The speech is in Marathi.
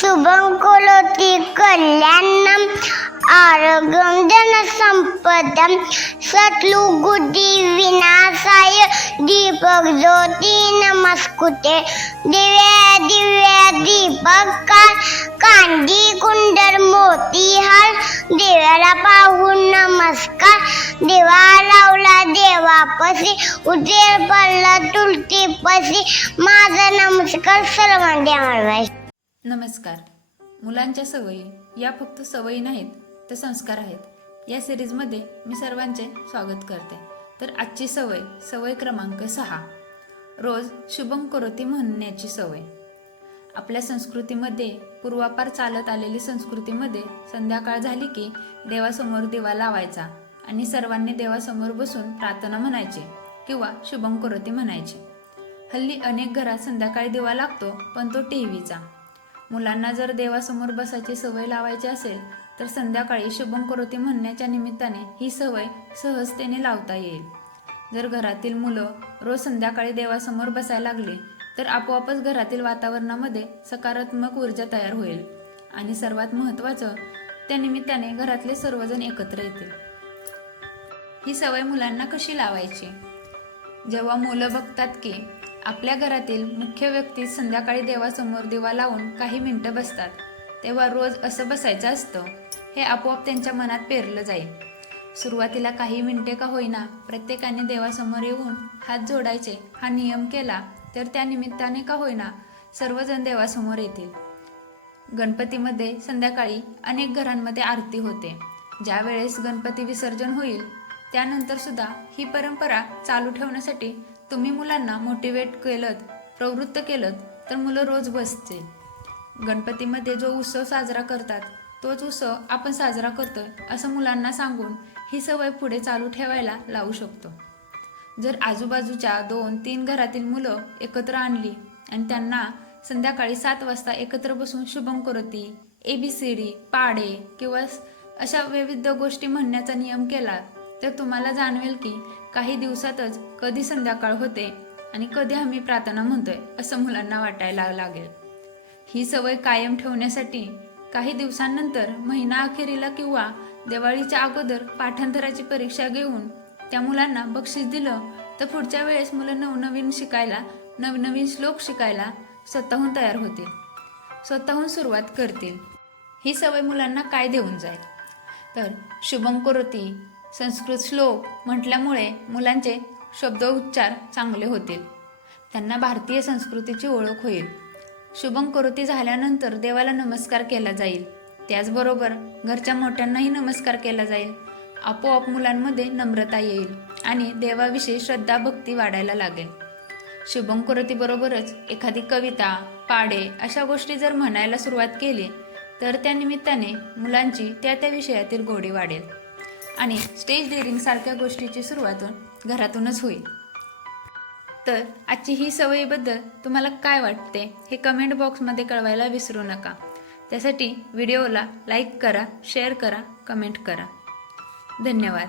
शुभं करोति कल्याणम् आरोग्यं जनसम्पदं सत्लुगुदि विनाशाय दीपक ज्योती नमस्कुते। दिव्या दिव्या दीपक का कांदी कुंडर मोती हार देवाला पाहून नमस्कार। देवा लावला देवापसी उजेर पडला तुलती पसी माझा नमस्कार सर्वांनी मारवाय नमस्कार. मुलांच्या सवयी या फक्त सवयी नाहीत तर संस्कार आहेत. या सिरीजमध्ये मी सर्वांचे स्वागत करते. तर आजची सवय सवय क्रमांक सहा. रोज शुभम करोती म्हणण्याची सवय. आपल्या संस्कृतीमध्ये पूर्वापार चालत आलेली संस्कृतीमध्ये संध्याकाळ झाली की देवासमोर दिवा लावायचा आणि सर्वांनी देवासमोर बसून प्रार्थना म्हणायची किंवा शुभम करोती म्हणायची. हल्ली अनेक घरात संध्याकाळी दिवा लागतो पण तो टी व्हीचा मुलांना जर देवासमोर बसायची सवय लावायची असेल तर संध्याकाळी शुभंकरोती म्हणण्याच्या निमित्ताने ही सवय सहजतेने लावता येईल. जर घरातील मुलं रोज संध्याकाळी देवासमोर बसायला लागली तर आपोआपच घरातील वातावरणामध्ये सकारात्मक ऊर्जा तयार होईल. आणि सर्वात महत्त्वाचं त्या निमित्ताने घरातले सर्वजण एकत्र येतील. ही सवय मुलांना कशी लावायची? जेव्हा मुलं बघतात की आपल्या घरातील मुख्य व्यक्ती संध्याकाळी देवासमोर दिवा लावून काही मिनटं बसतात. तेव्हा रोज असं बसायचं असतं. हे आपोआप त्यांच्या मनात पेरलं जाईल. सुरुवातीला काही मिनटे का होईना प्रत्येकाने देवासमोर येऊन हात जोडायचे. हा नियम केला तर त्या निमित्ताने का होईना सर्वजण देवासमोर येतील. गणपतीमध्ये संध्याकाळी अनेक घरांमध्ये आरती होते. ज्यावेळेस गणपती विसर्जन होईल त्यानंतर सुद्धा ही परंपरा चालू ठेवण्यासाठी तुम्ही मुलांना मोटिवेट केलं प्रवृत्त केलं तर मुलं रोज बसतील. गणपतीमध्ये जो उत्सव साजरा करतात तोच उत्सव आपण साजरा करतो असं मुलांना सांगून ही सवय पुढे चालू ठेवायला लावू शकतो. जर आजूबाजूच्या दोन तीन घरातील मुलं एकत्र आणली आणि त्यांना संध्याकाळी सात वाजता एकत्र बसून शुभम करती ए बी सी डी पाडे किंवा अशा विविध गोष्टी म्हणण्याचा नियम केला तर तुम्हाला जाणवेल की काही दिवसातच कधी संध्याकाळ होते आणि कधी आम्ही प्रार्थना म्हणतोय असं मुलांना वाटायला लागेल. ही सवय कायम ठेवण्यासाठी काही दिवसांनंतर महिना अखेरीला किंवा दिवाळीच्या अगोदर पाठांतराची परीक्षा घेऊन त्या मुलांना बक्षीस दिलं तर पुढच्या वेळेस मुलं नवनवीन शिकायला नवनवीन श्लोक शिकायला स्वतःहून तयार होतील स्वतःहून सुरुवात करतील. ही सवय मुलांना काय देऊन जाईल? तर शुभम करोती संस्कृत श्लोक म्हटल्यामुळे मुलांचे शब्दोच्चार चांगले होतील. त्यांना भारतीय संस्कृतीची ओळख होईल. शुभम करोती झाल्यानंतर देवाला नमस्कार केला जाईल. त्याचबरोबर घरच्या मोठ्यांनाही नमस्कार केला जाईल. आपोआप मुलांमध्ये नम्रता येईल आणि देवाविषयी श्रद्धा भक्ती वाढायला लागेल. शुभम एखादी कविता पाडे अशा गोष्टी जर म्हणायला सुरुवात केली तर त्या निमित्ताने मुलांची त्या त्या विषयातील गोडी वाढेल. आणि स्टेज डेअरिंगसारख्या गोष्टीची सुरुवात घरातूनच होईल. तर आजची ही सवयीबद्दल तुम्हाला काय वाटते हे कमेंट बॉक्समध्ये कळवायला विसरू नका. त्यासाठी व्हिडिओला लाईक करा शेअर करा कमेंट करा. धन्यवाद.